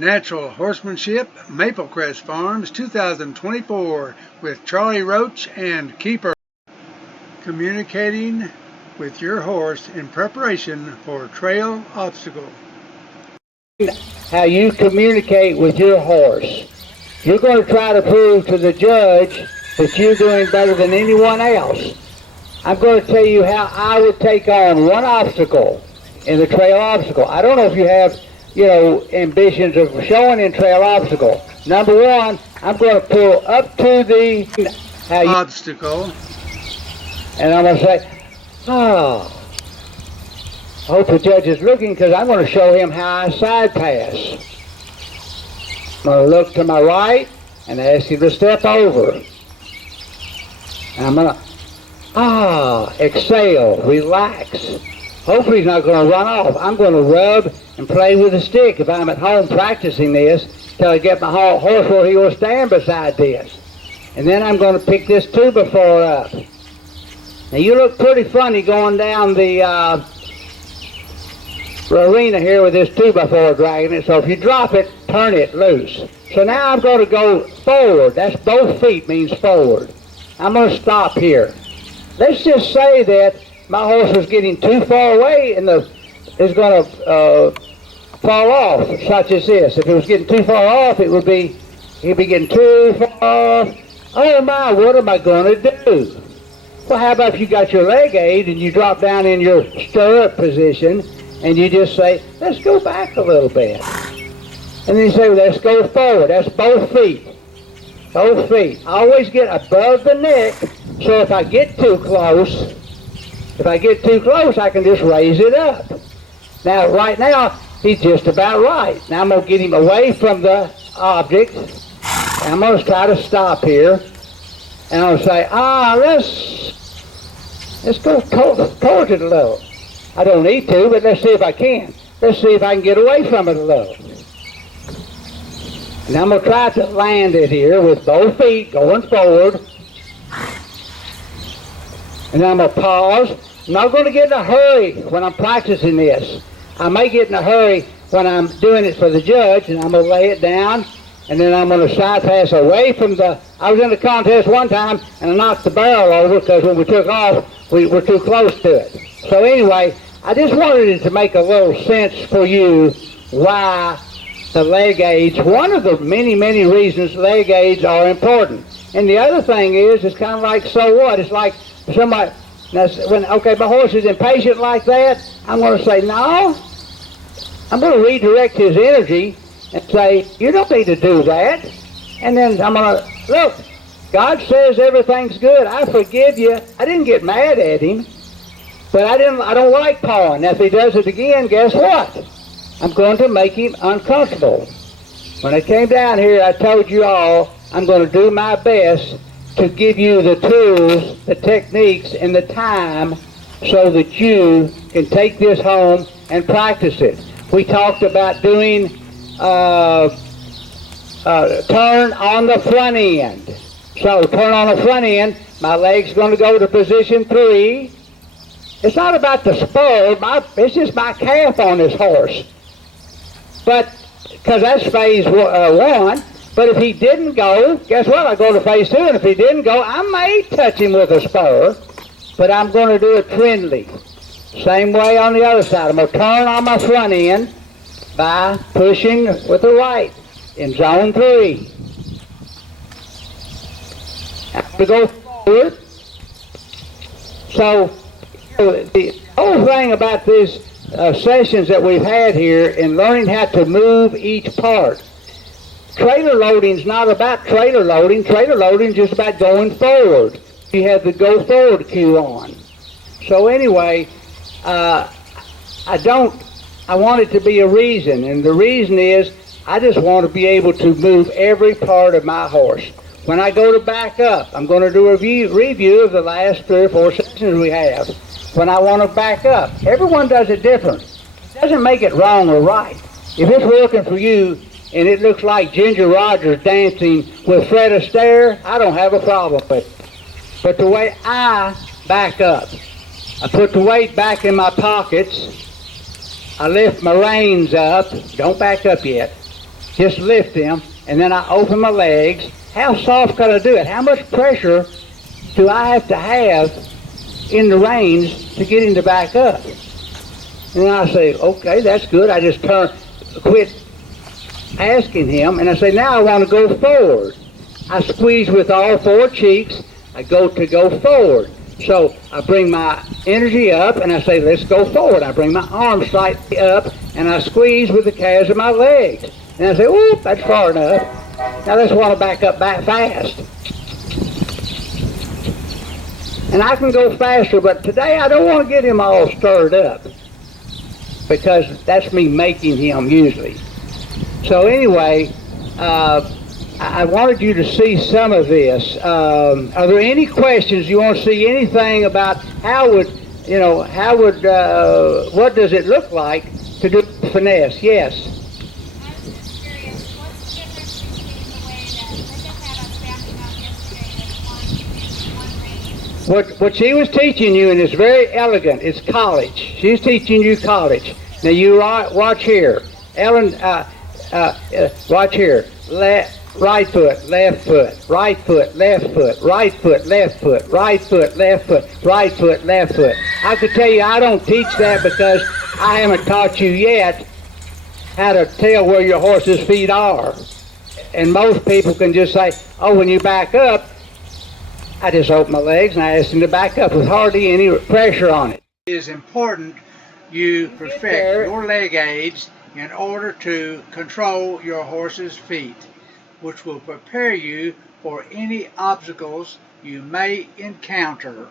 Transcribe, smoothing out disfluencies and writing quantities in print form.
Natural Horsemanship, Maple Crest Farms, 2024, with Charlie Roach and Keeper. Communicating with your horse in preparation for trail obstacle. How you communicate with your horse. You're going to try to prove to the judge that you're doing better than anyone else. I'm going to tell you how I would take on one obstacle in the trail obstacle. I don't know if you have, ambitions of showing in trail obstacle. Number one, I'm going to pull up to the obstacle, and I'm going to say, I hope the judge is looking, because I'm going to show him how I side pass. I'm going to look to my right and ask him to step over. And I'm going to, exhale, relax. Hopefully he's not going to run off. I'm going to rub and play with the stick if I'm at home practicing this till I get my horse where he will stand beside this. And then I'm going to pick this 2x4 up. Now you look pretty funny going down the arena here with this 2x4 dragging it. So if you drop it, turn it loose. So now I'm going to go forward. That's both feet means forward. I'm going to stop here. Let's just say that my horse was getting too far away and is going to fall off, such as this. If it was getting too far off, he'd be getting too far off. Oh my, what am I going to do? Well, how about if you got your leg aid and you drop down in your stirrup position and you just say, let's go back a little bit. And then you say, well, let's go forward. That's both feet. Both feet. I always get above the neck, so if I get too close, I can just raise it up. Now, right now, he's just about right. Now I'm going to get him away from the object. And I'm going to try to stop here. And I'll say, let's go towards it a little. I don't need to, but let's see if I can. Let's see if I can get away from it a little. And I'm going to try to land it here with both feet going forward. And then I'm going to pause. I'm not going to get in a hurry when I'm practicing this. I may get in a hurry when I'm doing it for the judge, and I'm going to lay it down, and then I'm going to side pass away from the... I was in a contest one time, and I knocked the barrel over because when we took off, we were too close to it. So anyway, I just wanted it to make a little sense for you why the leg aids, one of the many, many reasons leg aids are important. And the other thing is, it's kind of like, so what? It's like somebody... Now, when my horse is impatient like that, I'm going to say, no. I'm going to redirect his energy and say, you don't need to do that. And then I'm going to, look, God says everything's good. I forgive you. I didn't get mad at him, but I don't like pawing. Now, if he does it again, guess what? I'm going to make him uncomfortable. When I came down here, I told you all I'm going to do my best to give you the tools, the techniques, and the time so that you can take this home and practice it. We talked about doing turn on the front end. So turn on the front end, my leg's going to go to position 3. It's not about the spur, it's just my calf on this horse. But, because that's phase 1. But if he didn't go, guess what? I go to phase 2, and if he didn't go, I may touch him with a spur, but I'm going to do it friendly. Same way on the other side. I'm going to turn on my front end by pushing with the right in zone 3. I have to go forward. So the whole thing about these sessions that we've had here in learning how to move each part. Trailer loading is not about trailer loading. Trailer loading is just about going forward. You have the go forward cue on. So anyway, I want it to be a reason, and the reason is I just want to be able to move every part of my horse. When I go to back up, I'm going to do a review of the last 3 or 4 sessions we have. When I want to back up, everyone does it different. It doesn't make it wrong or right. If it's working for you, and it looks like Ginger Rogers dancing with Fred Astaire, I don't have a problem with it. But the way I back up, I put the weight back in my pockets, I lift my reins up, don't back up yet, just lift them, and then I open my legs. How soft can I do it? How much pressure do I have to have in the reins to get him to back up? And then I say, okay, that's good. I just quit asking him, and I say, now I want to go forward. I squeeze with all four cheeks. I go forward. So I bring my energy up, and I say, let's go forward. I bring my arms slightly up, and I squeeze with the calves of my legs. And I say, whoop, that's far enough. Now let's want to back up back fast. And I can go faster, but today I don't want to get him all stirred up, because that's me making him usually. So anyway, I wanted you to see some of this. Are there any questions? You want to see anything about what does it look like to do finesse? Yes. I was just curious, what's the difference between the way that Linda had us backing up yesterday and one range? What she was teaching you, and it's very elegant, it's college. She's teaching you college. Now you watch here. Ellen, watch here. Right foot, left foot, right foot, left foot, right foot, left foot, right foot, left foot, right foot, left foot. I could tell you I don't teach that because I haven't taught you yet how to tell where your horse's feet are. And most people can just say, oh, when you back up, I just open my legs and I ask them to back up with hardly any pressure on it. It is important you perfect your leg aids in order to control your horse's feet, which will prepare you for any obstacles you may encounter.